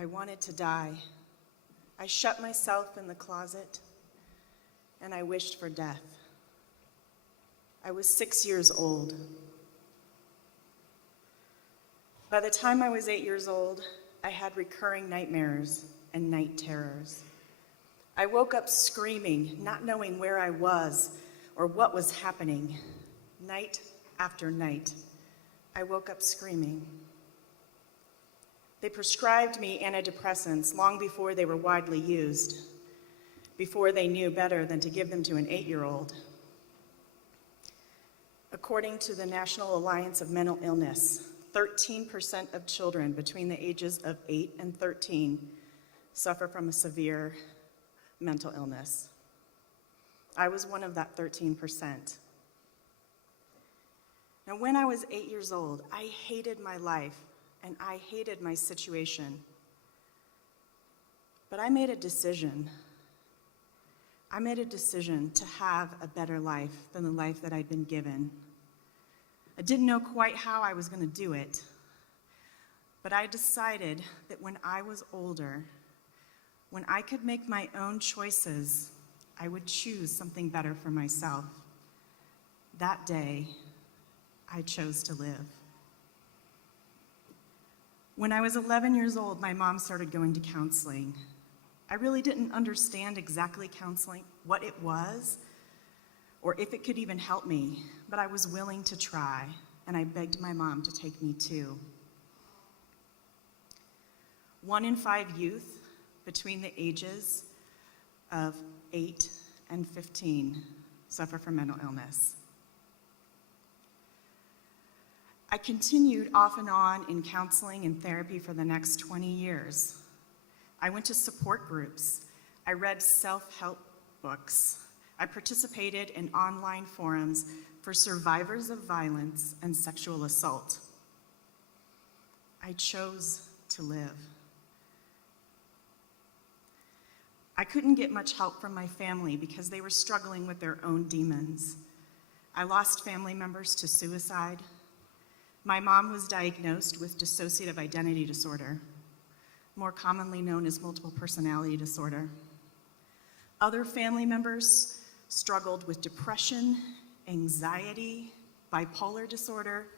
I wanted to die. I shut myself in the closet, and I wished for death. I was 6 years old. By the time I was 8 years old, I had recurring nightmares and night terrors. I woke up screaming, not knowing where I was or what was happening. Night after night, I woke up screaming. They prescribed me antidepressants long before they were widely used, before they knew better than to give them to an 8-year-old. According to the National Alliance of Mental Illness, 13% of children between the ages of 8 and 13 suffer from a severe mental illness. I was one of that 13%. Now, when I was 8 years old, I hated my life and I hated my situation. But I made a decision. I made a decision to have a better life than the life that I'd been given. I didn't know quite how I was going to do it, but I decided that when I was older, when I could make my own choices, I would choose something better for myself. That day, I chose to live. When I was 11 years old, my mom started going to counseling. I really didn't understand exactly counseling, what it was, or if it could even help me, but I was willing to try, and I begged my mom to take me too. 1 in 5 youth between the ages of 8 and 15 suffer from mental illness. I continued off and on in counseling and therapy for the next 20 years. I went to support groups. I read self-help books. I participated in online forums for survivors of violence and sexual assault. I chose to live. I couldn't get much help from my family because they were struggling with their own demons. I lost family members to suicide. My mom was diagnosed with dissociative identity disorder, more commonly known as multiple personality disorder. Other family members struggled with depression, anxiety, bipolar disorder,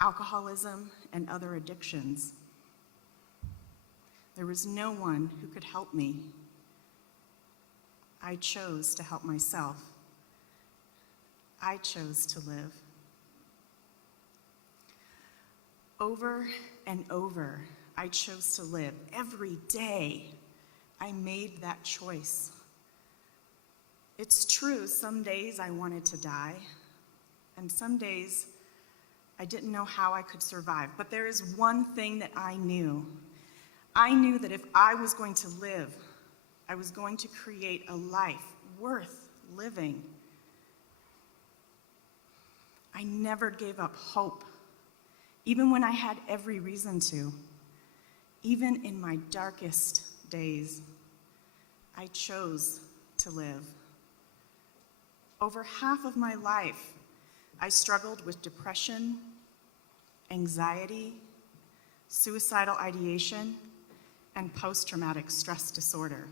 alcoholism, and other addictions. There was no one who could help me. I chose to help myself. I chose to live. Over and over, I chose to live. Every day, I made that choice. It's true, some days I wanted to die, and some days I didn't know how I could survive. But there is one thing that I knew. I knew that if I was going to live, I was going to create a life worth living. I never gave up hope. Even when I had every reason to, even in my darkest days, I chose to live. Over half of my life, I struggled with depression, anxiety, suicidal ideation, and post-traumatic stress disorder.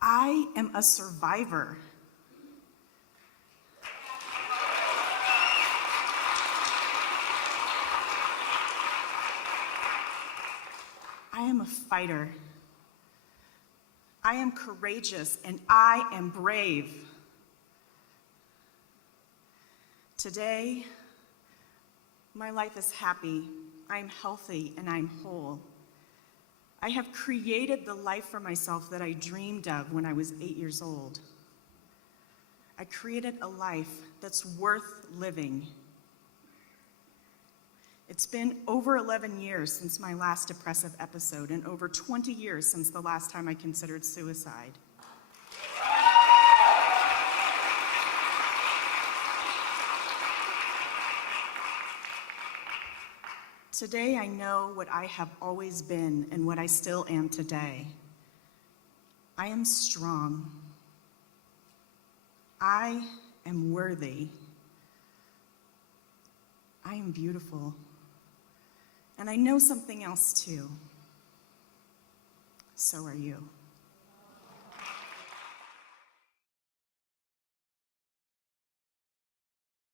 I am a survivor. I am a fighter. I am courageous and I am brave. Today, my life is happy, I'm healthy, and I'm whole. I have created the life for myself that I dreamed of when I was 8 years old. I created a life that's worth living. It's been over 11 years since my last depressive episode and over 20 years since the last time I considered suicide. Today I know what I have always been and what I still am today. I am strong. I am worthy. I am beautiful. And I know something else too. So are you.